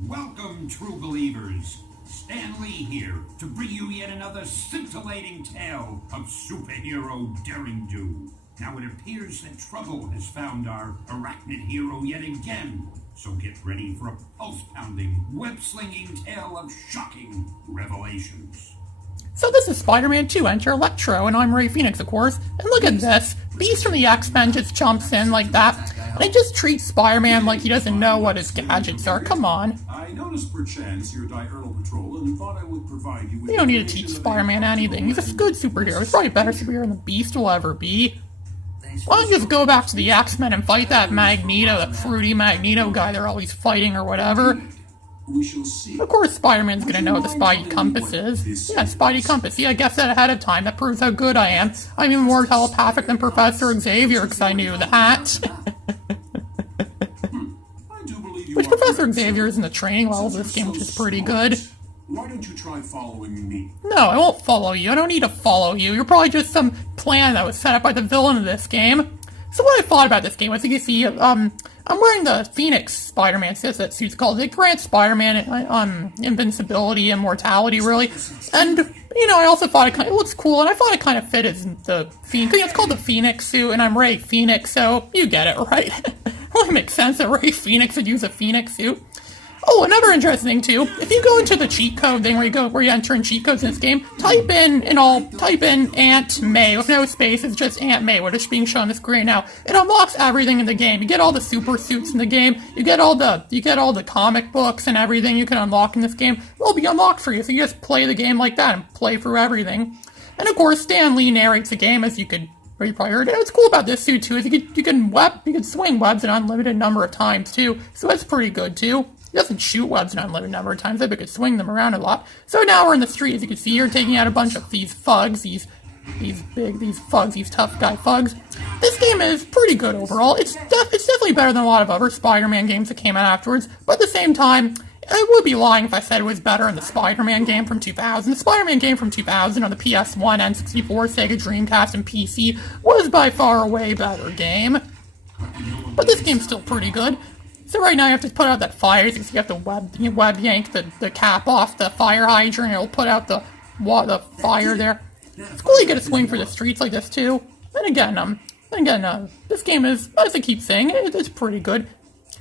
Welcome, true believers. Stan Lee here to bring you yet another scintillating tale of superhero daring-do. Now it appears that trouble has found our arachnid hero yet again. So get ready for a pulse-pounding, web-slinging tale of shocking revelations. So this is Spider-Man 2, Enter Electro, and I'm Ray Phoenix, of course. And look at this. Beast from the X-Men just jumps in like that, and he just treats Spider-Man like he doesn't know what his gadgets are. Come on. I noticed perchance your diurnal patrol and thought I would provide you with... You don't need to teach Spider-Man anything. He's a good superhero. He's probably a better superhero than the Beast will ever be. Why don't you just go back to the X-Men and fight that Magneto, that fruity Magneto guy they're always fighting or whatever? We shall see. Of course Spider-Man's gonna know what the Spidey Compass is. Yeah, Spidey Compass. Yeah, I guessed that ahead of time. That proves how good I am. I'm even more telepathic than Professor Xavier, because I knew that. Which Professor Xavier is in the training level of this game, which is pretty good. Why don't you try following me? No, I won't follow you. I don't need to follow you. You're probably just some plan that was set up by the villain of this game. So what I thought about this game was, you can see, I'm wearing the Phoenix Spider-Man that suit's called. It grants Spider-Man invincibility and mortality, really. And, you know, I also thought it looks cool, and I thought it kind of fit as the Phoenix. It's called the Phoenix suit, and I'm Ray Phoenix, so you get it, right? It only makes sense that Ray Phoenix would use a Phoenix suit. Oh, another interesting thing too, if you go into the cheat code thing where you enter in cheat codes in this game, type in Aunt May with no spaces, just Aunt May, what is being shown on the screen now. It unlocks everything in the game. You get all the super suits in the game, you get all the comic books and everything you can unlock in this game. Will be unlocked for you, so you just play the game like that and play through everything. And of course, Stan Lee narrates the game, as you probably heard. And what's cool about this suit too is you can swing webs an unlimited number of times too, so that's pretty good too. He doesn't shoot webs an unlimited number of times, but he could swing them around a lot. So now we're in the street, as you can see, you're taking out a bunch of these thugs, these tough guy thugs. This game is pretty good overall. It's definitely better than a lot of other Spider-Man games that came out afterwards, but at the same time, I would be lying if I said it was better than the Spider-Man game from 2000. The Spider-Man game from 2000 on the PS1, N64, Sega Dreamcast, and PC was by far a way better game. But this game's still pretty good. So right now you have to put out that fire, so you have to web yank the cap off the fire hydrant, and it'll put out the fire there. It's cool you get to swing through the streets like this too. And again, this game is, as I keep saying, it's pretty good.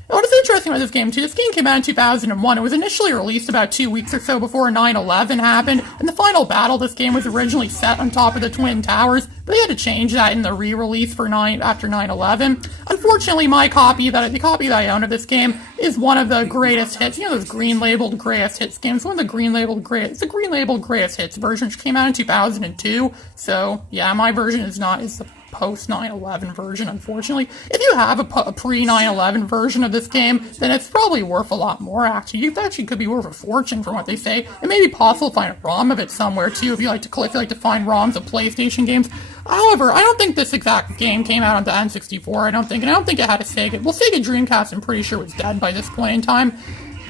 And what is interesting about this game too, this game came out in 2001. It was initially released about 2 weeks or so before 9/11 happened, and the final battle of this game was originally set on top of the Twin Towers, but they had to change that in the re-release for after 9/11. Unfortunately, the copy that I own of this game is one of the greatest hits. You know those green labeled greatest hits games? It's the green labeled greatest hits version, which came out in 2002. So yeah, my version is the post 9/11 version, unfortunately. If you have a pre 9/11 version of this game, then it's probably worth a lot more, actually. It actually could be worth a fortune from what they say. It may be possible to find a ROM of it somewhere too, if you like to find ROMs of PlayStation games. However, I don't think this exact game came out on the N64, I don't think it had a Sega. Well, Sega Dreamcast, I'm pretty sure, was dead by this point in time.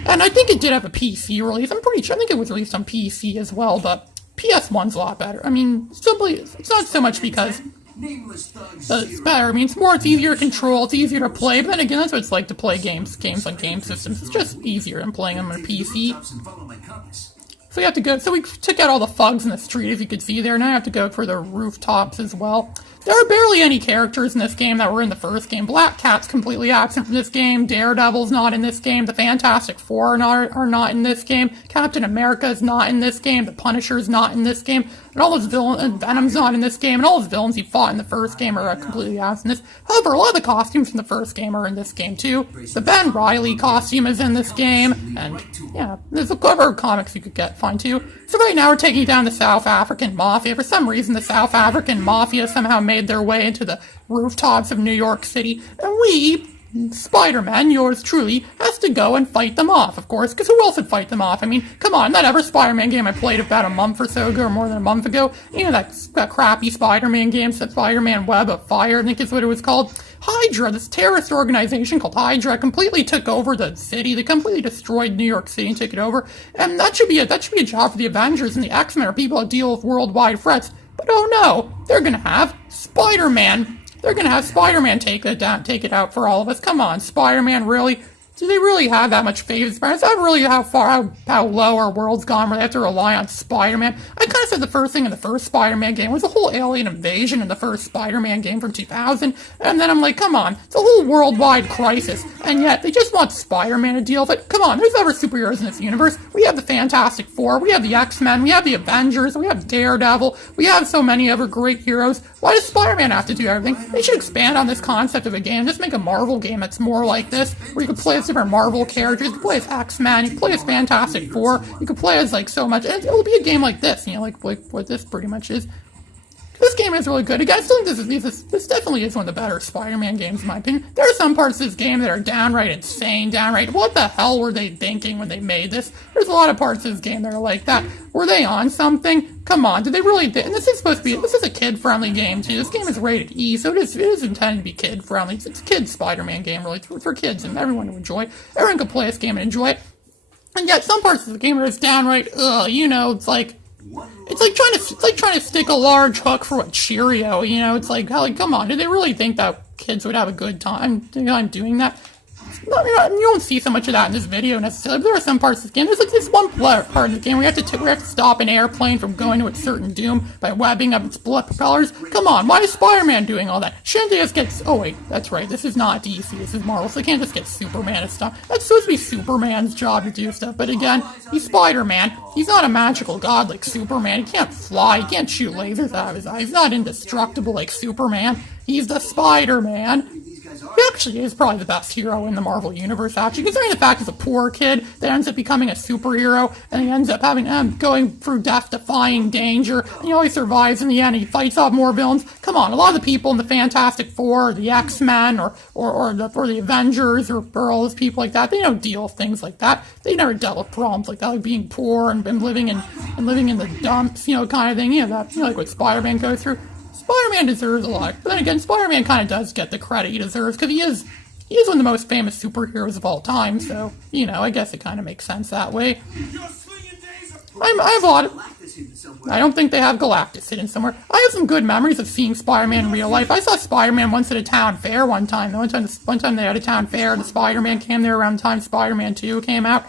And I think it did have a PC release. I'm pretty sure, I think it was released on PC as well, but PS1's a lot better. I mean, it's not so much because it's better. I mean, it's easier to control, it's easier to play, but then again, that's what it's like to play games on game systems. It's just easier than playing them on a PC. So we have to go, so we took out all the thugs in the street, as you can see there, and now I have to go for the rooftops as well. There are barely any characters in this game that were in the first game. Black Cat's completely absent from this game, Daredevil's not in this game, the Fantastic Four are not in this game, Captain America's not in this game, the Punisher's not in this game, and all those villains, and Venom's not in this game, and all those villains he fought in the first game are completely absent in this. However, a lot of the costumes from the first game are in this game too. The Ben Reilly costume is in this game, and yeah, there's a clever comics you could find too. So right now we're taking down the South African Mafia. For some reason, the South African Mafia somehow made their way into the rooftops of New York City, and we, Spider-Man, yours truly, has to go and fight them off, of course, because who else would fight them off? I mean, come on, that ever Spider-Man game I played about a month or so ago, or more than a month ago, you know, that crappy Spider-Man game, Spider-Man Web of Fire, I think is what it was called. Hydra, this terrorist organization called Hydra, completely took over the city. They completely destroyed New York City and took it over. And that should be a job for the Avengers and the X-Men, or people that deal with worldwide threats. But oh no, they're gonna have Spider-Man. They're gonna have Spider-Man take it out for all of us. Come on, Spider-Man, really? do they really have that much faith in Spider-Man? Is that really how low our world's gone where they have to rely on Spider-Man? I kind of said the first thing in the first Spider-Man game was the whole alien invasion in the first Spider-Man game from 2000, and then I'm like, come on, it's a whole worldwide crisis, and yet they just want Spider-Man to deal with it. Come on, there's other superheroes in this universe. We have the Fantastic Four, we have the X-Men, we have the Avengers, we have Daredevil, we have so many other great heroes. Why does Spider-Man have to do everything? They should expand on this concept of a game. Just make a Marvel game that's more like this, where you could play as different Marvel characters, you could play as X-Men, you could play as Fantastic Four, you could play as, like, so much, and it'll be a game like this, you know, like what this pretty much is. This game is really good. Again, I still think this definitely is one of the better Spider-Man games, in my opinion. There are some parts of this game that are downright insane, downright, what the hell were they thinking when they made this? There's a lot of parts of this game that are like that. Were they on something? Come on, did they really, and this is supposed to be, this is a kid-friendly game, too. This game is rated E, so it is intended to be kid-friendly. It's a kid Spider-Man game, really, for kids and everyone to enjoy. Everyone can play this game and enjoy it. And yet, some parts of the game are just downright, you know, it's like trying to stick a large hook for a Cheerio, you know, it's like, come on, did they really think that kids would have a good time doing that? No, you don't see so much of that in this video necessarily, but there are some parts of this game. There's like this one part of the game where we have to stop an airplane from going to its certain doom by webbing up its propellers. Come on, why is Spider-Man doing all that? Shouldn't they just get... Oh wait, that's right, this is not DC, this is Marvel, so they can't just get Superman and stuff. That's supposed to be Superman's job to do stuff, but again, he's Spider-Man. He's not a magical god like Superman. He can't fly, he can't shoot lasers out of his eyes. He's not indestructible like Superman. He's the Spider-Man. He actually is probably the best hero in the Marvel Universe, actually, considering the fact he's a poor kid that ends up becoming a superhero, and he ends up going through death-defying danger, and he always survives in the end, he fights off more villains. Come on, a lot of the people in the Fantastic Four, or the X-Men, or the Avengers, or all those people like that, they don't deal with things like that. They never dealt with problems like that, like being poor and living in the dumps, you know, kind of thing, you know, like what Spider-Man goes through. Spider-Man deserves a lot, but then again, Spider-Man kind of does get the credit he deserves, because he is one of the most famous superheroes of all time, so, you know, I guess it kind of makes sense that way. I have a lot of... I don't think they have Galactus hidden somewhere. I have some good memories of seeing Spider-Man in real life. I saw Spider-Man once at a town fair one time. One time they had a town fair, and Spider-Man came there around the time Spider-Man 2 came out.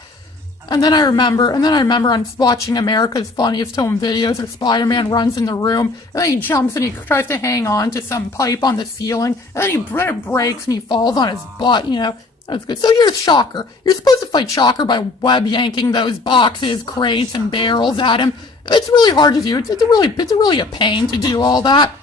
And then I remember on watching America's Funniest Home Videos where Spider-Man runs in the room, and then he jumps and he tries to hang on to some pipe on the ceiling, and then it breaks and he falls on his butt, you know. That's good. So here's Shocker. You're supposed to fight Shocker by web yanking those boxes, crates, and barrels at him. It's really hard to do. It's really a pain to do all that.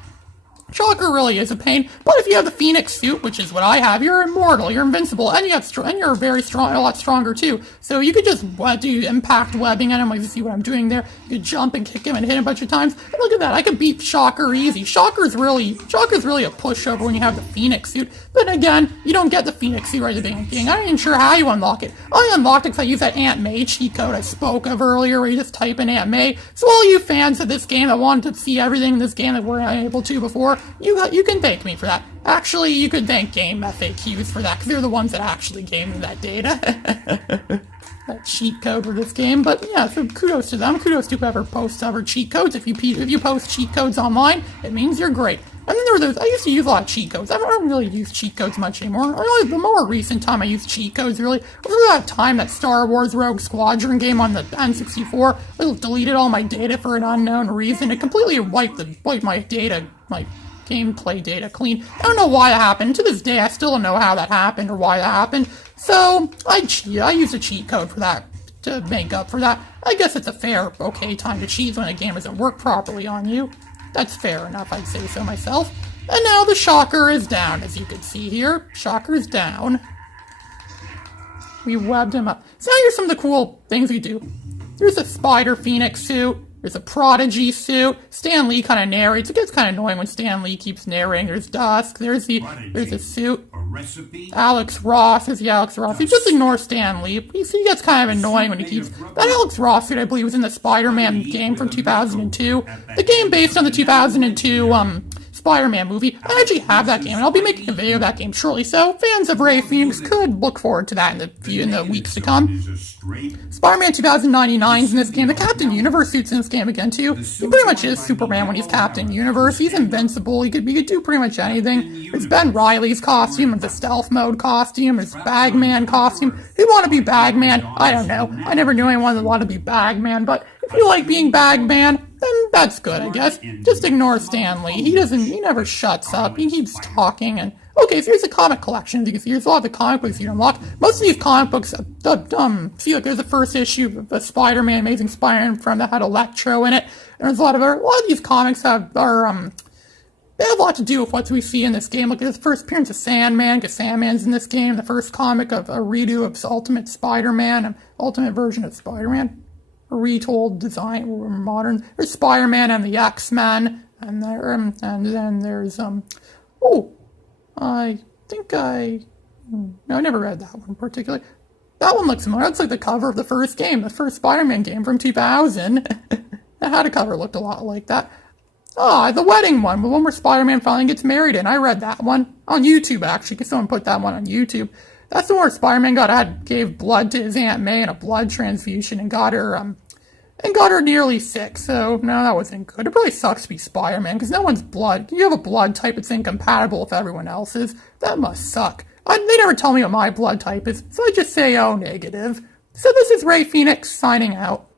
Shocker really is a pain, but if you have the Phoenix suit, which is what I have, you're immortal, you're invincible, and you're very strong, a lot stronger too. So you could just do impact webbing at him, like you see what I'm doing there. You could jump and kick him and hit him a bunch of times. And look at that, I could beat Shocker easy. Shocker's really a pushover when you have the Phoenix suit. But again, you don't get the Phoenix suit right at the beginning. I'm not even sure how you unlock it. I unlocked it because I used that Aunt May cheat code I spoke of earlier, where you just type in Aunt May. So all you fans of this game that wanted to see everything in this game that weren't able to before, you can thank me for that. Actually, you could thank Game FAQs for that, because they're the ones that actually gave me that data. That cheat code for this game. But yeah, so kudos to them. Kudos to whoever posts ever cheat codes. If you post cheat codes online, it means you're great. And then there were those, I used to use a lot of cheat codes. I don't really use cheat codes much anymore. Really, the more recent time I used cheat codes, really, over that time that Star Wars Rogue Squadron game on the N64, it deleted all my data for an unknown reason. It completely wiped my data, my gameplay data clean. I don't know why that happened. To this day, I still don't know how that happened or why that happened. So, I used a cheat code for that, to make up for that. I guess it's a fair, okay time to cheat when a game doesn't work properly on you. That's fair enough, I'd say so myself. And now the Shocker is down, as you can see here. Shocker's down. We webbed him up. So now here's some of the cool things we do. There's a Spider Phoenix suit. There's a Prodigy suit. Stan Lee kind of narrates. It gets kind of annoying when Stan Lee keeps narrating. There's Dusk. There's a suit. A recipe? Alex Ross. There's the Alex Ross. You just ignore Stan Lee. He gets kind of annoying when he keeps... That Alex Ross suit, I believe, was in the Spider-Man game from 2002. The game based on the 2002, Spider-Man movie. I actually have that game, and I'll be making a video of that game shortly, so fans of Ray Phoenix could look forward to that in the weeks to come. Spider-Man 2099's in this game. The Captain Universe suit's in this game again, too. He pretty much is Superman when he's Captain Universe. He's invincible. He could do pretty much anything. There's Ben Reilly's costume, the stealth mode costume, his Bagman costume. Who'd want to be Bagman? I don't know. I never knew anyone that wanted to be Bagman, but if you like being Bagman, then that's good, I guess. Just ignore Stanley. He never shuts up. He keeps talking. And okay, so here's a comic collection. As you can see, here's a lot of the comic books you unlock. Most of these comic books, see, like there's the first issue of the Spider-Man, Amazing Spider-Man from that had Electro in it. And there's a lot of these comics they have a lot to do with what we see in this game. Like, there's the first appearance of Sandman, because Sandman's in this game. The first comic of a redo of Ultimate Spider-Man, an ultimate version of Spider-Man. A retold design, or modern. There's Spider-Man and the X-Men, and then there's, I never read that one particularly. That one looks similar. That's like the cover of the first game, the first Spider-Man game from 2000. It had a cover looked a lot like that. The wedding one, the one where Spider-Man finally gets married in. I read that one on YouTube, actually, because someone put that one on YouTube. That's the one where Spider-Man gave blood to his Aunt May in a blood transfusion and got her nearly sick. So, no, that wasn't good. It really sucks to be Spider-Man, because no one's blood. You have a blood type that's incompatible with everyone else's. That must suck. They never tell me what my blood type is, so I just say, oh, negative. So this is Ray Phoenix signing out.